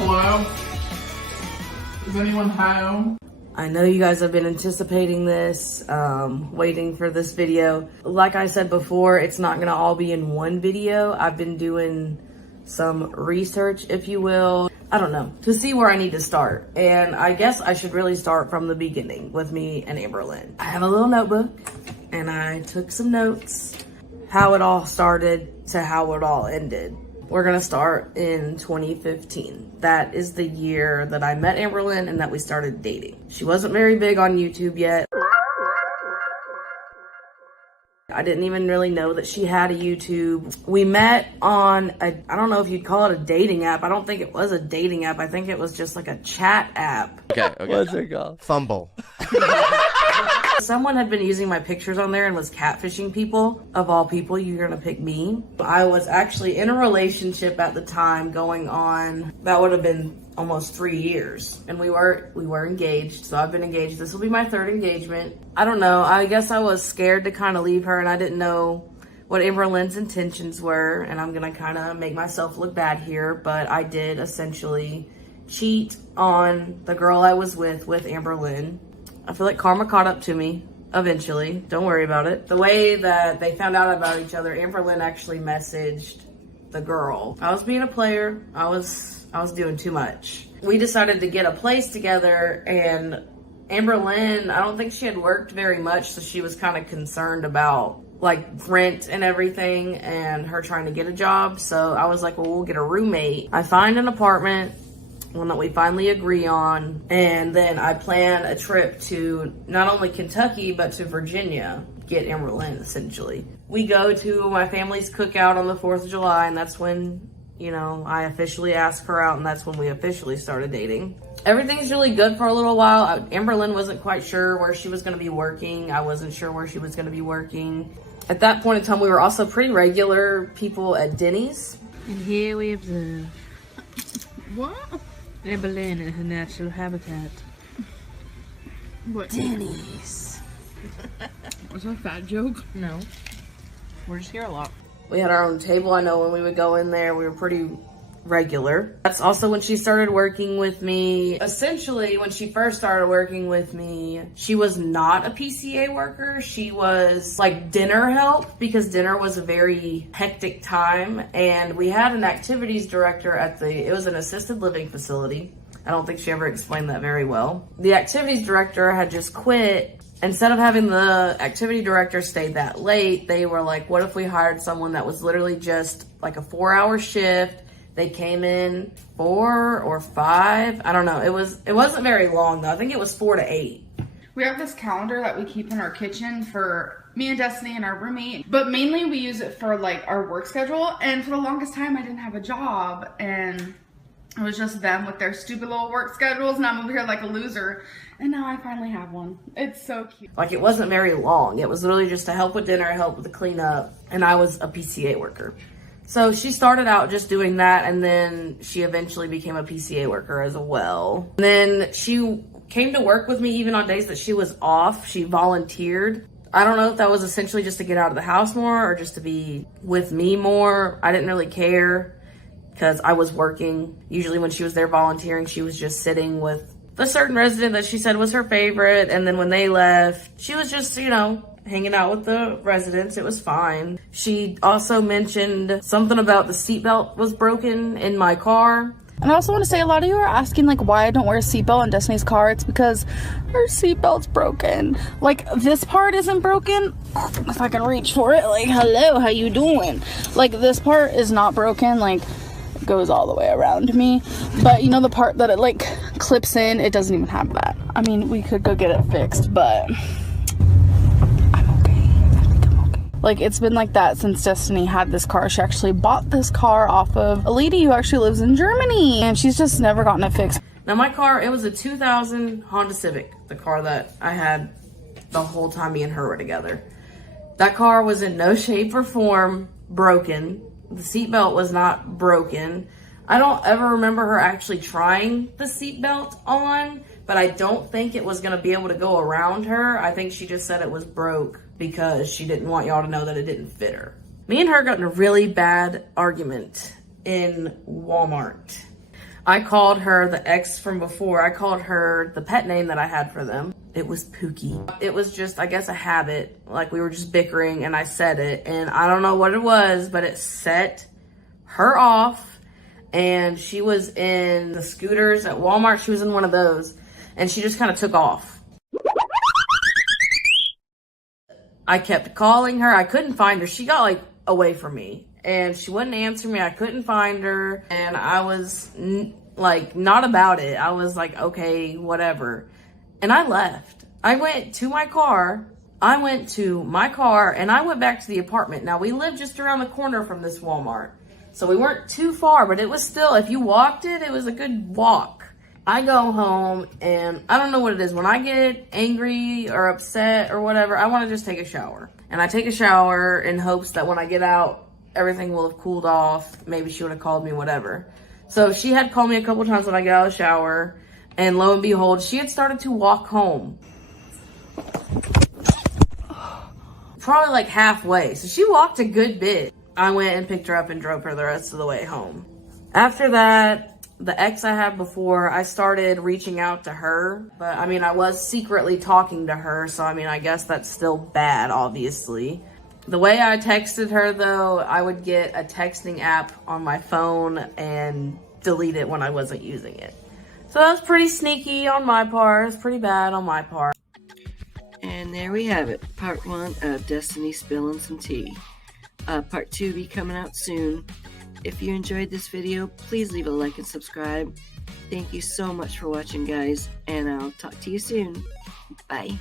Hello? Is anyone home? I know you guys have been anticipating this, waiting for this video. Like I said before, it's not gonna all be in one video. I've been doing some research, if you will, I don't know, to see where I need to start. And I guess I should really start from the beginning with me and Amberlynn. I have a little notebook and I took some notes, how it all started to how it all ended. We're gonna start in 2015. That is the year that I met Amberlynn and that we started dating. She wasn't very big on YouTube yet. I didn't even really know that she had a YouTube. We met on I don't know if you'd call it a dating app. I don't think it was a dating app. I think it was just like a chat app. Okay. What's it called? Fumble. Someone had been using my pictures on there and was catfishing people. Of all people, you're gonna pick me. I was actually in a relationship at the time going on, that would have been almost 3 years. And we were engaged, so I've been engaged. This will be my third engagement. I don't know, I guess I was scared to kind of leave her and I didn't know what Amberlynn's intentions were. And I'm gonna kind of make myself look bad here, but I did essentially cheat on the girl I was with Amberlynn. I feel like karma caught up to me eventually. Don't worry about it. The way that they found out about each other, Amberlynn actually messaged the girl. I was being a player. I was doing too much. We decided to get a place together, and Amberlynn, I don't think she had worked very much, so she was kind of concerned about like rent and everything and her trying to get a job. So I was like, well, we'll get a roommate. I find an apartment, one that we finally agree on, and then I plan a trip to not only Kentucky but to Virginia, get Amberlynn essentially. We go to my family's cookout on the 4th of July, and that's when, you know, I officially asked her out, and that's when we officially started dating. Everything's really good for a little while. Amberlynn wasn't quite sure where she was going to be working. I wasn't sure where she was going to be working. At that point in time, we were also pretty regular people at Denny's. And here we observe What? Amberlynn in her natural habitat. What? Denny's. Was that a fat joke? No. We're just here a lot. We had our own table. I know when we would go in there, we were pretty regular. That's also when she started working with me. Essentially, when she first started working with me, she was not a PCA worker. She was like dinner help, because dinner was a very hectic time. And we had an activities director it was an assisted living facility. I don't think she ever explained that very well. The activities director had just quit. Instead of having the activity director stay that late, they were like, what if we hired someone that was literally just like a 4-hour shift? They came in 4 or 5. I don't know. It wasn't very long though. I think it was 4 to 8. We have this calendar that we keep in our kitchen for me and Destiny and our roommate, but mainly we use it for like our work schedule. And for the longest time, I didn't have a job, and it was just them with their stupid little work schedules, and I'm over here like a loser. And now I finally have one. It's so cute. Like, it wasn't very long. It was literally just to help with dinner, help with the cleanup, and I was a PCA worker. So she started out just doing that, and then she eventually became a PCA worker as well. And then she came to work with me even on days that she was off. She volunteered. I don't know if that was essentially just to get out of the house more or just to be with me more. I didn't really care because I was working. Usually when she was there volunteering, she was just sitting with a certain resident that she said was her favorite. And then when they left, she was just, you know, hanging out with the residents. It was fine. She also mentioned something about the seatbelt was broken in my car. And I also want to say, a lot of you are asking like why I don't wear a seatbelt in Destiny's car. It's because her seatbelt's broken. Like, this part isn't broken. If I can reach for it, like, hello, how you doing? Like, this part is not broken. Like, it goes all the way around me. But you know the part that it like clips in, it doesn't even have that. I mean, we could go get it fixed, but like, it's been like that since Destiny had this car. She actually bought this car off of a lady who actually lives in Germany, and she's just never gotten it fixed. Now my car, it was a 2000 Honda Civic, the car that I had the whole time me and her were together. That car was in no shape or form broken. The seatbelt was not broken. I don't ever remember her actually trying the seatbelt on, but I don't think it was gonna be able to go around her. I think she just said it was broke because she didn't want y'all to know that it didn't fit her. Me and her got in a really bad argument in Walmart. I called her the ex from before. I called her the pet name that I had for them. It was Pookie. It was just, I guess, a habit. Like, we were just bickering and I said it. And I don't know what it was, but it set her off. And she was in the scooters at Walmart. She was in one of those. And she just kind of took off. I kept calling her. I couldn't find her. She got, like, away from me. And she wouldn't answer me. I couldn't find her. And I was, like, not about it. I was like, okay, whatever. And I left. I went to my car. And I went back to the apartment. Now, we lived just around the corner from this Walmart. So we weren't too far, but it was still, if you walked it, it was a good walk. I go home, and I don't know what it is. When I get angry or upset or whatever, I want to just take a shower. And I take a shower in hopes that when I get out, everything will have cooled off. Maybe she would have called me, whatever. So she had called me a couple times when I get out of the shower. And lo and behold, she had started to walk home. Probably like halfway. So she walked a good bit. I went and picked her up and drove her the rest of the way home. After that, the ex I had before, I started reaching out to her. But I mean, I was secretly talking to her. So I mean, I guess that's still bad, obviously. The way I texted her, though, I would get a texting app on my phone and delete it when I wasn't using it. So that was pretty sneaky on my part. It's pretty bad on my part. And there we have it, part 1 of Destiny spilling some tea. Part 2 will be coming out soon. If you enjoyed this video, please leave a like and subscribe. Thank you so much for watching, guys, and I'll talk to you soon. Bye.